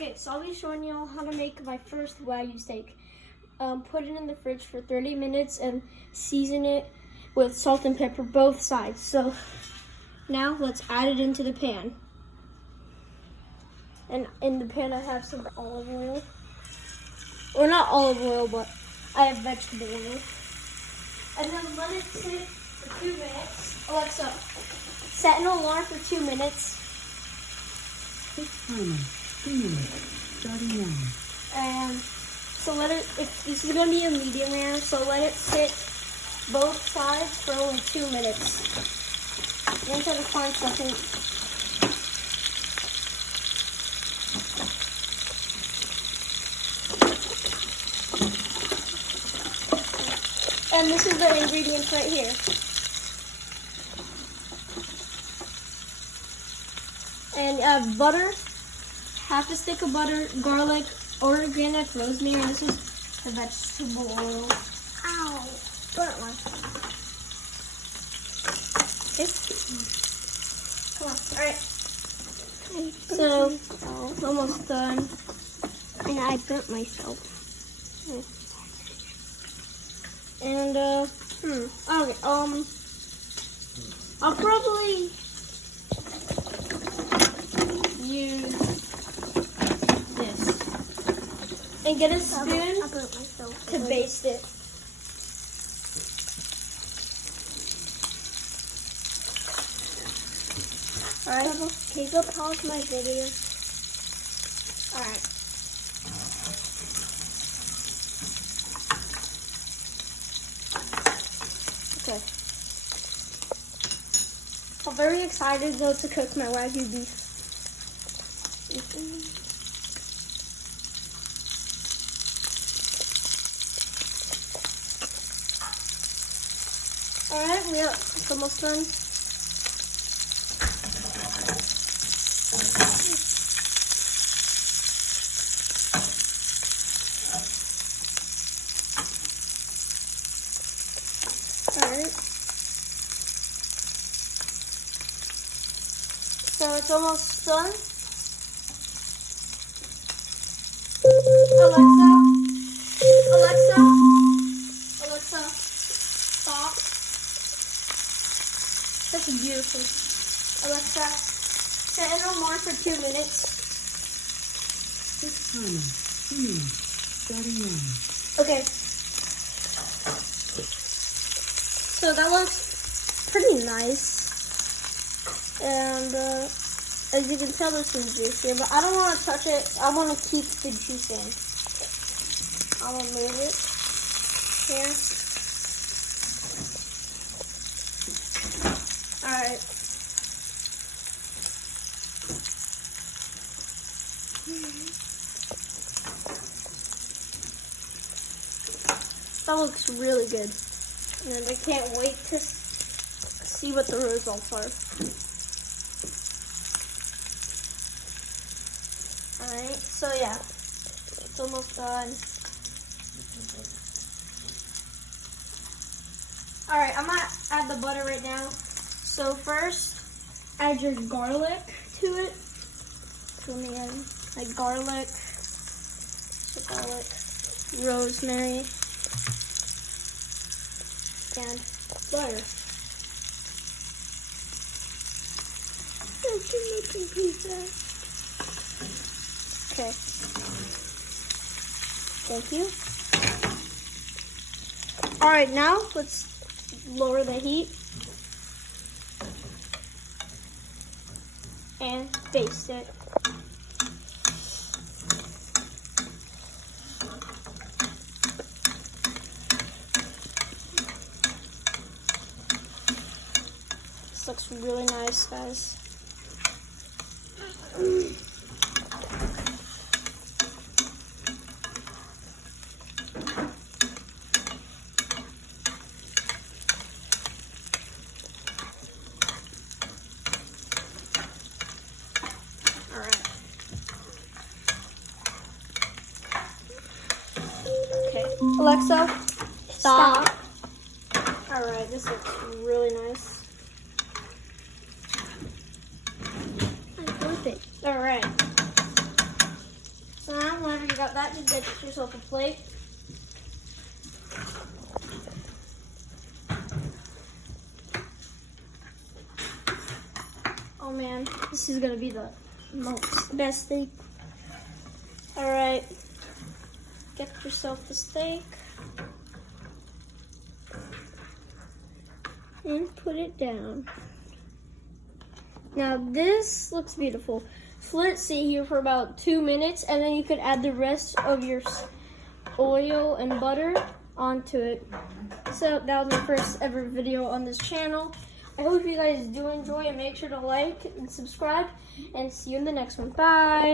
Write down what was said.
Okay, so I'll be showing y'all how to make my first Wagyu steak. Put it in the fridge for 30 minutes and season it with salt and pepper both sides. So now let's add it into the pan. And in the pan I have some olive oil. Or not olive oil, but I have vegetable oil. And then let it sit for 2 minutes. Alexa, set an alarm for 2 minutes. Timer, 2 minutes, starting now. And so let it, if this is going to be a medium rare, so let it sit both sides for only 2 minutes. Then try to find something. And this is the ingredients right here. And butter, half a stick of butter, garlic, organic rosemary, and this is the vegetable oil. Ow, burnt one. Okay. Come on, all right. So, almost done. And I burnt myself. And, okay, I'll probably use this and get a spoon to baste it. Alright, can you go pause my video? Alright. Okay. I'm very excited though to cook my Wagyu beef. Alright, it's almost done. Alright. So it's almost done. Alexa, stop. That's beautiful. Alexa, set an alarm for 2 minutes. Timer, 2 minutes, starting now. Okay. So that looks pretty nice. And as you can tell, there's some juice here, but I don't want to touch it. I want to keep the juice in. I'm going to move it here. Alright. That looks really good. And I can't wait to see what the results are. Alright, so yeah, it's almost done. Alright, I'm gonna add the butter right now. So first, add your garlic to it. So let me add like garlic, rosemary, and butter. Okay. Thank you. All right, now let's lower the heat and baste it. This looks really nice, guys. Alexa, stop. Alright, this looks really nice. I love it. Alright. got that, just get yourself a plate. Oh man, this is gonna be the best steak. All right, get yourself the steak and put it down. Now this looks beautiful. So let it sit here for about 2 minutes, and then you could add the rest of your oil and butter onto it. So that was my first ever video on this channel. I hope you guys do enjoy, and make sure to like and subscribe, and see you in the next one. Bye.